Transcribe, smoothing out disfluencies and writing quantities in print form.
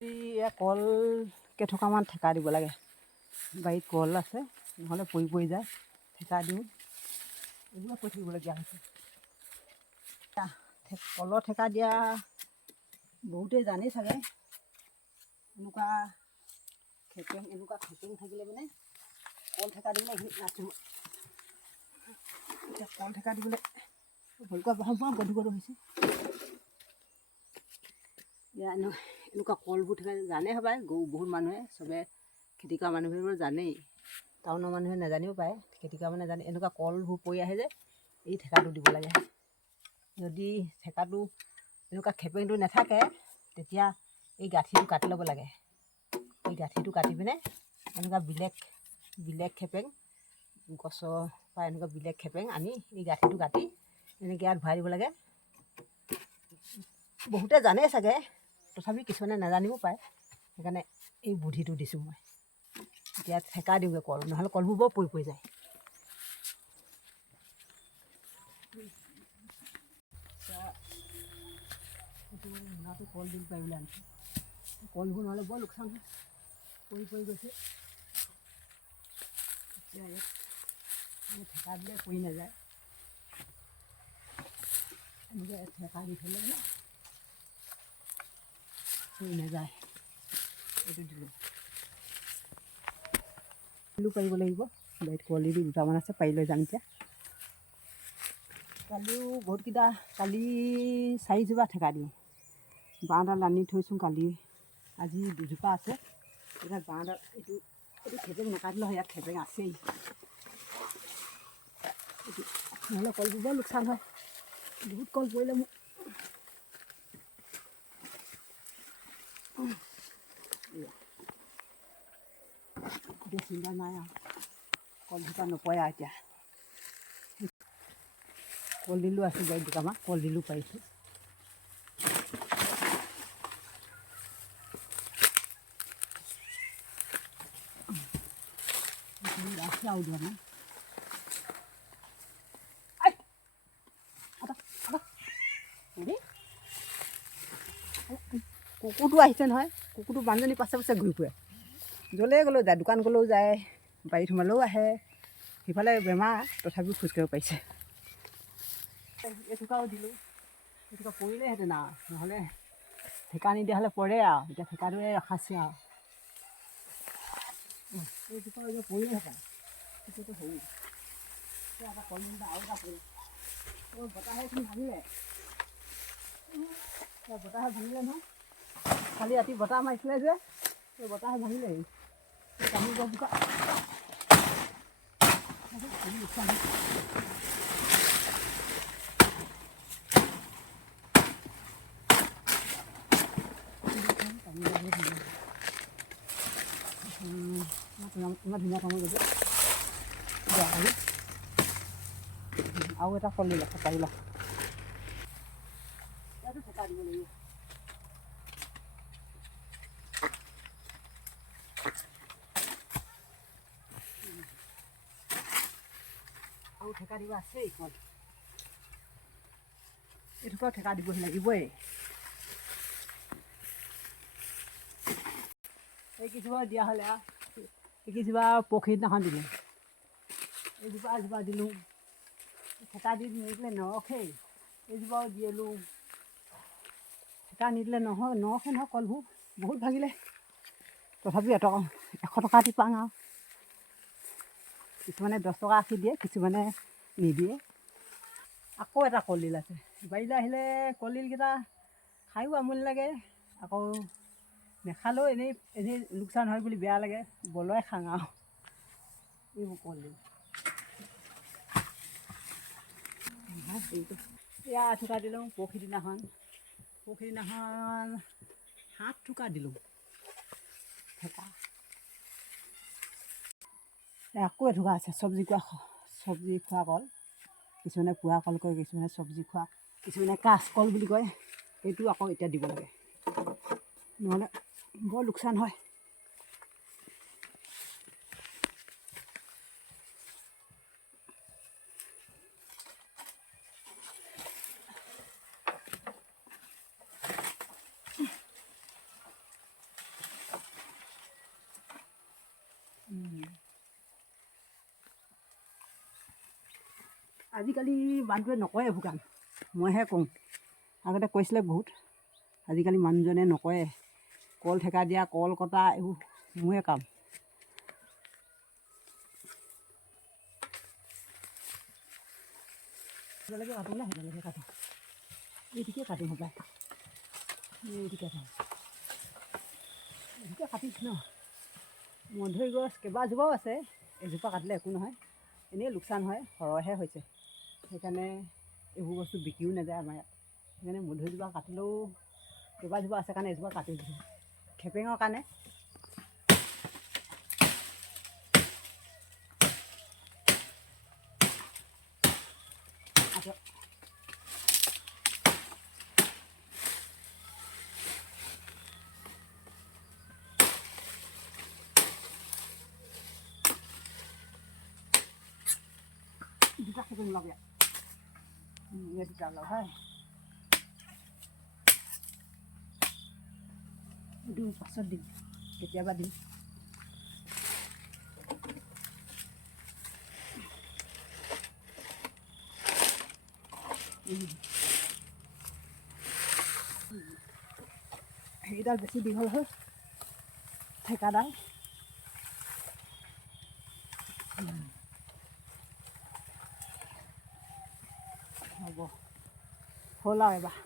কল কেইটকামান ঠেকা দিব লাগে। বাৰীত কল আছে, নহ'লে পৰি যায়, ঠেকা দিওঁ, এইবিলাক কৰি থাকিবলগীয়া হৈছে। কলৰ ঠেকা দিয়া বহুতেই জানেই চাগে। এনেকুৱা খেপেং থাকিলে মানে কল ঠেকা দিবলৈ নাচিব। এতিয়া কল ঠেকা দিবলৈ ভলকুৱা গধুৰ হৈছে। এনেকুৱা কলবোৰ থাকে জানেই হবাই, বহুত মানুহে চবে খেতি কৰা মানুহবোৰ জানেই, টাউনৰ মানুহে নাজানিও পায়, খেতি কৰা মানুহে জানে। এনেকুৱা কলবোৰ পৰি আহে যে এই ঠেকাটো দিব লাগে। যদি ঠেকাটো এনেকুৱা খেপেংটো নাথাকে তেতিয়া এই গাঁঠিটো কাটি ল'ব লাগে। এই গাঁঠিটো কাটি পিনে এনেকুৱা বিলেক খেপেং, গছৰ পৰা এনেকুৱা বিলেক খেপেং আনি এই গাঁঠিটো কাটি এনেকৈ ইয়াত ভৰাই দিব লাগে। বহুতে জানেই চাগে, তথাপি কিছুমানে নাজানিবও পাৰে, সেইকাৰণে এই বুদ্ধিটো দিছোঁ মই। এতিয়া ঠেকা দিওঁগৈ কল, নহ'লে কলবোৰ বৰ পৰি যায়। মোনাটো কলডিল পাৰিবলৈ আনিছোঁ, কলবোৰ নহ'লে বৰ লোকচান হয়, পৰি গৈছে। এতিয়া ইয়াত ঠেকা দিলে পৰি নাযায়, এনেকৈ ঠেকা দি থ'লে মানে পৰি নাযায়। এইটো দিলোঁ পাৰিব লাগিব। বাৰীত কলডিল দুটামান আছে, পাৰি লৈ যাম এতিয়া। কালিও বহুতকেইটা, কালি 4 জোপা ঠেকা দিওঁ। বাঁহডাল আনি থৈছোঁ কালি, আজি 2জোপা আছে। এতিয়া বাঁহডাল এইটো খেপেং নাকাটিলে হয়, ইয়াত খেপেং আছেই। এইটো নহ'লে কলবোৰ বৰ লোকচান হয়, বহুত কল পৰিলে মোক এতিয়া চিন্তা নাই আৰু, কলজোপা নপৰে আৰু এতিয়া। কলডিলো আছে বাৰীত দুটামান, কলডিলো পাৰিছোঁ। আছে আৰু দুটামান। কুকুৰটো আহিছে নহয়, কুকুৰটো মানুহজনী পাছে ঘূৰি ফুৰে, য'লৈ গ'লেও যায়, দোকান গ'লেও যায়, বাৰীত সোমালেও আহে। সিফালে বেমাৰ, তথাপিও খোজকাঢ়িব পাৰিছে। এথোকাও দিলোঁ, এথোকা পৰিলেহেঁতেন আৰু, নহ'লে ঠেকা নিদিয়া হ'লে পৰে আৰু। এতিয়া ঠেকাটোৱে ৰখাইছে আৰু, এইজোপা পৰিলেহেঁতেন, সেইটোতো হেৰি এতিয়া এটা কলডিল আৰু এটা পৰিল। বতাহে ভাঙিলে, বতাহে ভাঙিলে নহয়, কালি ৰাতি বতাহ মাৰিছিলে যে, এই বতাহে ভাঙিলেহি। তামোল গছজোপা ইমান ধুনীয়া তামোল গছ আৰু এটা কলডিল আছে, পাৰিলা ইয়াতো ঠেকা দিব লাগিব। আৰু ঠেকা দিব আছেই কল, এইটোৰ ঠেকা দিবহি লাগিবই। এইকেইজোপা দিয়া হ'লে আৰু, এইকেইজোপা পৰহি দিনাখন দিলোঁ, এজোপা দিলোঁ, ঠেকা দি নিদিলে নৰখেই। এইজোপাও দিলোঁ, ঠেকা নিদিলে নৰখে নহয় কলবোৰ, বহুত ভাগিলে। তথাপিও 100 টকা দি পাওঁ আৰু, কিছুমানে 10 টকা আশী দিয়ে, কিছুমানে নিদিয়ে। আকৌ এটা কলডিল আছে, বাৰীলৈ আহিলে কলডিলকেইটা খায়ো আমনি লাগে, আকৌ নেখালেও এনেই লোকচান হয় বুলি বেয়া লাগে, বলৰে খাওঁ আৰু এইবোৰ কলডিল। এয়া এথোকা দিলোঁ, পৰহি দিনাখন 7 থোকা দিলোঁ ঠেকা। আকৌ এথোকা আছে, চব্জি খোৱা কল, কিছুমানে পোৱা কল কয়, কিছুমানে চব্জি খোৱা, কিছুমানে কাঁচকল বুলি কয়। এইটো আকৌ এতিয়া দিব লাগে, নহ'লে বৰ লোকচান হয়। আজিকালি মানুহটোৱে নকৰে এইবোৰ কাম, মইহে কৰোঁ। আগতে কৈছিলে বহুত, আজিকালি মানুহজনে নকৰে। কল ঠেকা দিয়া, কল কটা এইবোৰ মোৰে কাম। সেইডালকে কাটো নে সেইডালকে কাটো, এইটোকে কাটো সপায়, এইটোকে কাটো, এইটোকে কাটিছোঁ ন। মধুৰি গছ কেইবাজোপাও আছে, এজোপা কাটিলে একো নহয়, এনেই লোকচান হয়, সৰহহে হৈছে। সেইকাৰণে এইবোৰ বস্তু বিকিও নাযায় আমাৰ ইয়াত। সেইকাৰণে মধুৰিজোপা কাটিলেও কেইবাজোপা আছে কাৰণে এজোপা কাটি দিছোঁ, খেপেঙৰ কাৰণে। দুটা খেপেং লগ ইয়াত, দুটা লগ হয়। এইটো পাছত দিম, কেতিয়াবা দিম। সেইডাল বেছি দীঘল হ'ল, ঠেকাডাল। হ'ব, হ'ল আৰু এবাৰ।